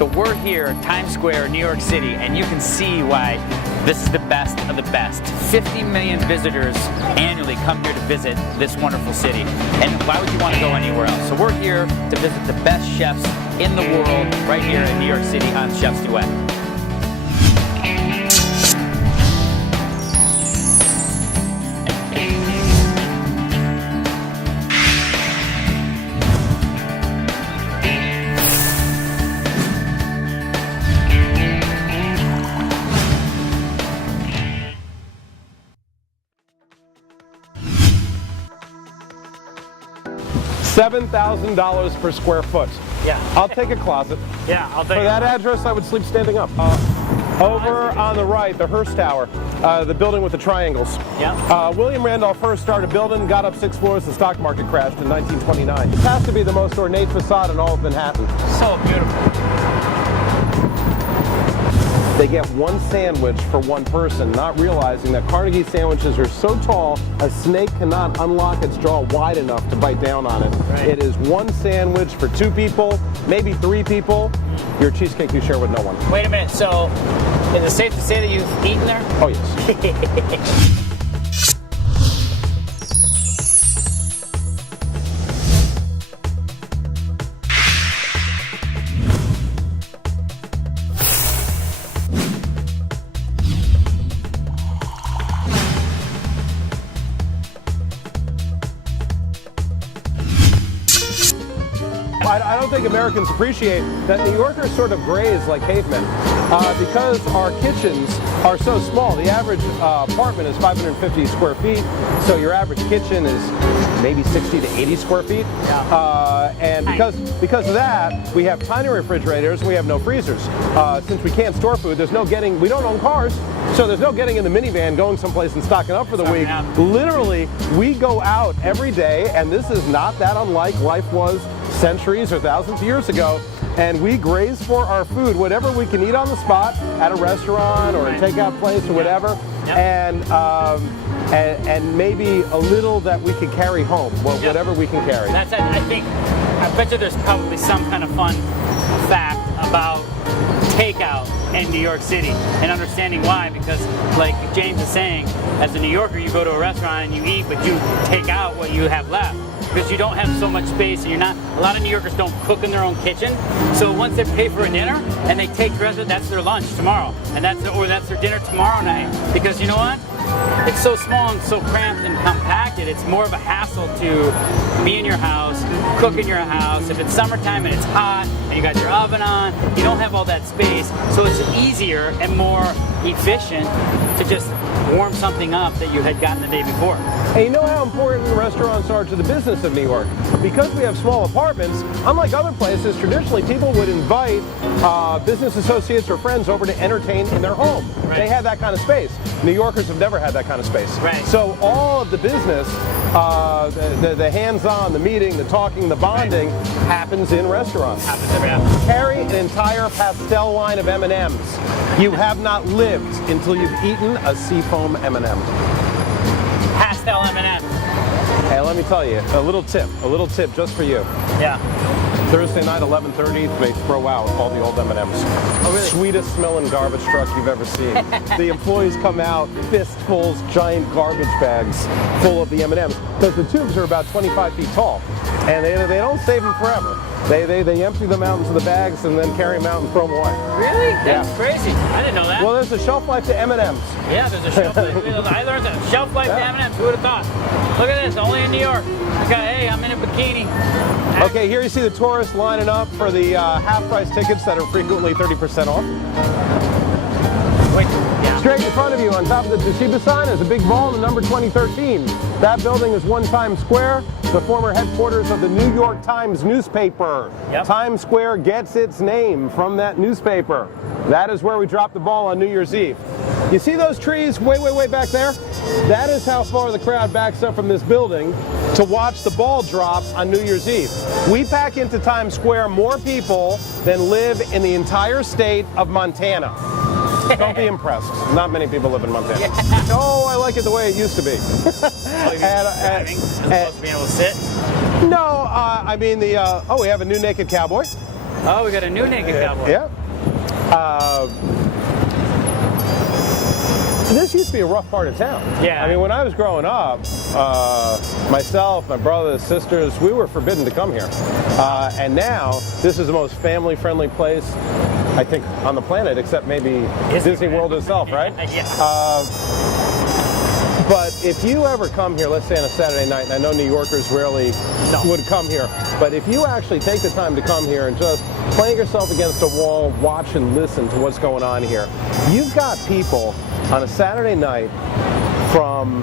So we're here in Times Square, New York City, and you can see why this is the best of the best. 50 million visitors annually come here to visit this wonderful city. And why would you want to go anywhere else? So we're here to visit the best chefs in the world right here in New York City on Chef's Duet. $7,000 per square foot. Yeah. I'll take a closet. Yeah, I'll take For that address, I would sleep standing up. Over on the right, the Hearst Tower, the building with the triangles. Yeah. William Randolph Hearst started building, got up 6 floors, the stock market crashed in 1929. It has to be the most ornate facade in all of Manhattan. So beautiful. They get one sandwich for one person, not realizing that Carnegie sandwiches are so tall, a snake cannot unlock its jaw wide enough to bite down on it. Right. It is one sandwich for 2 people, maybe 3 people. Your cheesecake you share with no one. Wait a minute, so is it safe to say that you've eaten there? Oh, yes. I don't think Americans appreciate that New Yorkers sort of graze like cavemen because our kitchens are so small. The average apartment is 550 square feet, so your average kitchen is maybe 60 to 80 square feet. Yeah. And because of that, we have tiny refrigerators, we have no freezers. Since we can't store food, there's no getting, we don't own cars, so there's no getting in the minivan, going someplace and stocking up for the week. Literally, we go out every day, and this is not that unlike life was centuries or thousands of years ago, and we graze for our food, whatever we can eat on the spot at a restaurant or a takeout place or whatever, and maybe a little that we can carry home, whatever we can carry. That's, I bet you there's probably some kind of fun fact about takeout in New York City and understanding why, because like James is saying, as a New Yorker, you go to a restaurant and you eat, but you take out what you have left. Because you don't have so much space, and a lot of New Yorkers don't cook in their own kitchen. So once they pay for a dinner and they take the rest of it, that's their lunch tomorrow, and that's their dinner tomorrow night. Because you know what? It's so small and so cramped and compacted, it's more of a hassle to be in your house, cook in your house. If it's summertime and it's hot and you got your oven on, you don't have all that space, so it's easier and more efficient to just warm something up that you had gotten the day before. And you know how important restaurants are to the business of New York? Because we have small apartments, unlike other places, traditionally people would invite business associates or friends over to entertain in their home. Right. They have that kind of space. New Yorkers have never had that kind of space. Right. So all of the business, the hands-on, the meeting, the talking, the bonding, happens in restaurants. Carry an entire pastel line of M&Ms. You have not lived until you've eaten a seafoam M&M. Pastel M&Ms. Hey, let me tell you, a little tip just for you. Yeah. Thursday night, 11:30, they throw out all the old M&Ms. Oh, really? Sweetest smelling garbage truck you've ever seen. The employees come out, fistfuls, giant garbage bags full of the M&Ms, because the tubes are about 25 feet tall, and they don't save them forever. They empty them out into the bags and then carry them out and throw them away. Really? That's crazy. I didn't know that. Well, there's a shelf life to M&Ms. Yeah, there's a shelf life. I learned a shelf life to M&Ms. Who would have thought? Look at this, only in New York. Okay, hey, I'm in a bikini. Okay, here you see the tourists lining up for the half-price tickets that are frequently 30% off. Wait, yeah. Straight in front of you, on top of the Toshiba sign, is a big ball, the number 2013. That building is One Times Square, the former headquarters of the New York Times newspaper. Yep. Times Square gets its name from that newspaper. That is where we dropped the ball on New Year's Eve. You see those trees way back there? That is how far the crowd backs up from this building to watch the ball drop on New Year's Eve. We pack into Times Square more people than live in the entire state of Montana. Don't be impressed. Not many people live in Montana. Yeah. Oh, I like it the way it used to be. Driving, as opposed to being able to sit? No, I mean we have a new naked cowboy. Oh, we got a new naked cowboy. Yeah. This used to be a rough part of town. Yeah. I mean, when I was growing up, myself, my brothers, sisters, we were forbidden to come here. And now, this is the most family-friendly place, I think, on the planet, except maybe Disney World itself, right? Yeah. But if you ever come here, let's say on a Saturday night, and I know New Yorkers rarely would come here, but if you actually take the time to come here and just plant yourself against a wall, watch and listen to what's going on here, you've got people on a Saturday night from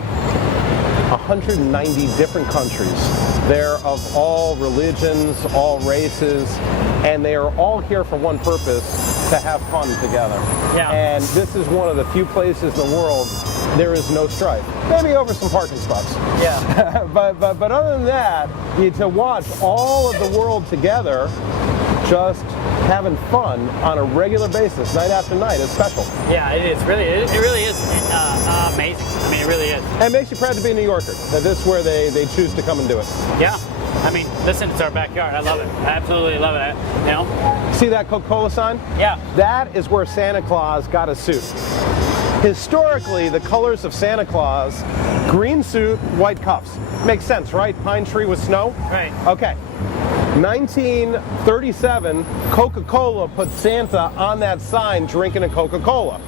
190 different countries. They're of all religions, all races, and they are all here for one purpose, to have fun together. Yeah. And this is one of the few places in the world there is no strife. Maybe over some parking spots. Yeah. but other than that, to watch all of the world together just having fun on a regular basis, night after night, is special. Yeah, it is. Really, it really is amazing. I mean, it really is. And it makes you proud to be a New Yorker, that this is where they choose to come and do it. Yeah. I mean, listen, it's our backyard. I love it. I absolutely love it. You know? See that Coca-Cola sign? Yeah. That is where Santa Claus got his suit. Historically, the colors of Santa Claus, green suit, white cuffs. Makes sense, right? Pine tree with snow? Right. Okay. 1937, Coca-Cola put Santa on that sign drinking a Coca-Cola.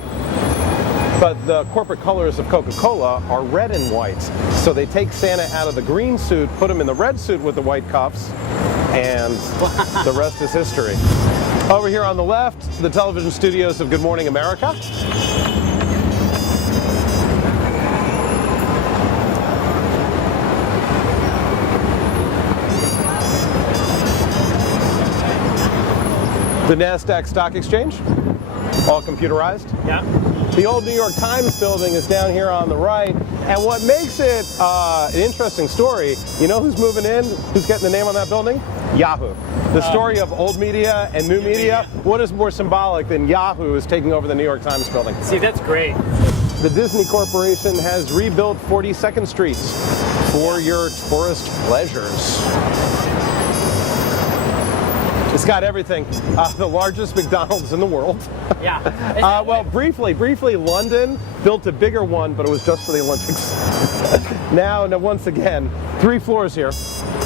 But the corporate colors of Coca-Cola are red and white. So they take Santa out of the green suit, put him in the red suit with the white cuffs, and the rest is history. Over here on the left, the television studios of Good Morning America. The NASDAQ Stock Exchange, all computerized. Yeah. The old New York Times building is down here on the right. And what makes it an interesting story, you know who's moving in? Who's getting the name on that building? Yahoo. The story of old media and new media. What is more symbolic than Yahoo is taking over the New York Times building? See, that's great. The Disney Corporation has rebuilt 42nd Street for your tourist pleasures. It's got everything. The largest McDonald's in the world. Yeah. Well, briefly, London built a bigger one, but it was just for the Olympics. Now, once again, 3 floors here.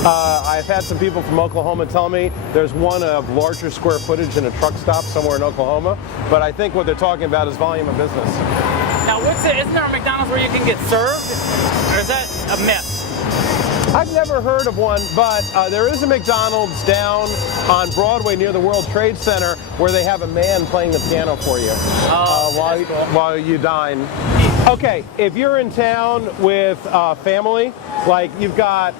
I've had some people from Oklahoma tell me there's one of larger square footage in a truck stop somewhere in Oklahoma, but I think what they're talking about is volume of business. Now, isn't there a McDonald's where you can get served? Or is that a myth? I've never heard of one, but there is a McDonald's down on Broadway near the World Trade Center where they have a man playing the piano for you while you dine. Okay, if you're in town with family, like you've got,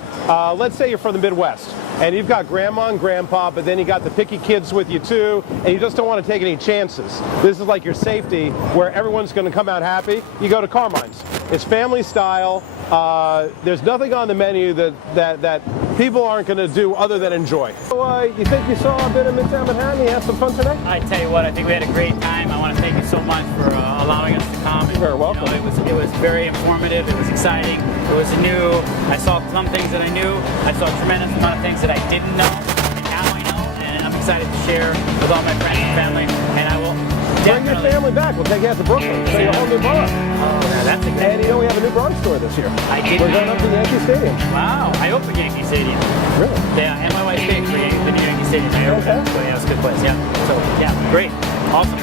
let's say you're from the Midwest, and you've got grandma and grandpa, but then you got the picky kids with you too, and you just don't want to take any chances. This is like your safety, where everyone's going to come out happy. You go to Carmine's. It's family style. There's nothing on the menu that people aren't going to do other than enjoy. So, you think you saw a bit of Midtown Manhattan? You had some fun today? I tell you what, I think we had a great time. I want to thank you so much for allowing us to come. You're very welcome. You know, it was very informative. It was exciting. It was new. I saw some things that I knew. I saw a tremendous amount of things that I didn't know, and now I know. And I'm excited to share with all my friends and family. And I will bring your family back. We'll take you out to Brooklyn. Show you a whole new borough. Oh, that's a great. And you know we have a new Bronx store this year. I did. We're going up to Yankee Stadium. Wow, I opened Yankee Stadium. Really? Yeah, and my wife paid for the new Yankee Stadium. I opened that. So, yeah, it was a good place. Yeah. So yeah, great, awesome.